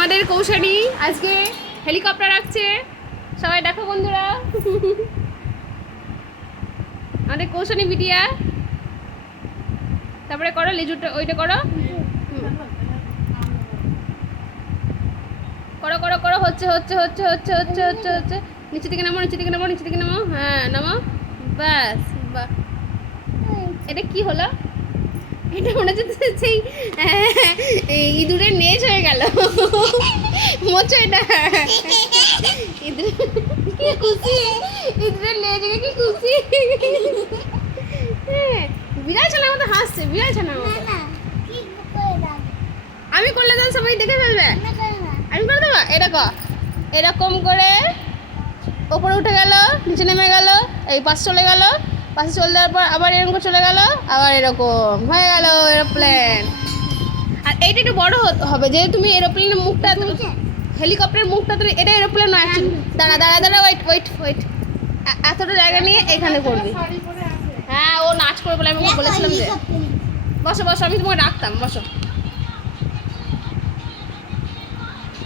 আমাদের কৌশানী আজকে হেলিকপ্টার রাখছে। সবাই দেখো বন্ধুরা। আমাদের কৌশানী মিডিয়া। তারপরে করো, লিজুটা ওইটা করো। করো করো করো, হচ্ছে হচ্ছে হচ্ছে হচ্ছে হচ্ছে হচ্ছে হচ্ছে। নিচে দিকে নামো, নিচে দিকে নামো, নিচে দিকে নামো। হ্যাঁ নামো। ব্যাস এটা কি হলো? এটা মনে হচ্ছে সেই ইঁদুরের হয়ে খুশি বিড়াল মতো হাসছে আমি করলে তো সবাই দেখে ফেলবে আমি করে দেবো এরকম এরকম করে ওপরে উঠে গেল নিচে নেমে গেল এই পাশে চলে গেল পাশে চলে যাওয়ার পর আবার এরকম চলে গেল, আবার এরকম, হয়ে গেল, এরোপ্লেন। এইটা একটু বড় হতে হবে যেহেতু তুমি এরোপ্লেনের মুখটা তুমি হেলিকপ্টারের মুখটা তুমি এটা এরোপ্লেন নয় actually। দাঁড়া দাঁড়া দাঁড়া ওয়েট ওয়েট ওয়েট এতটা জায়গা নিয়ে এখানে করবি। হ্যাঁ ও নাচ করে বলে আমি বলেছিলাম যে। বসো বসো আমি তোমাকে রাখতাম বসো।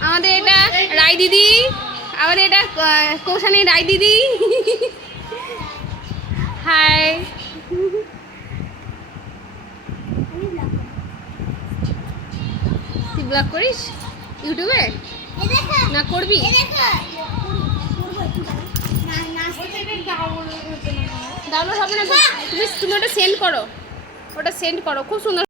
আমাদের এটা রায় দিদি আমাদের এটা কৌশানি রায় দিদি তুই ব্লগ করিস? ইউটিউবে? না করবি? ডাউনলোড হবে না। তুমি তুমি ওটা সেন্ড করো। ওটা সেন্ড করো। খুব সুন্দর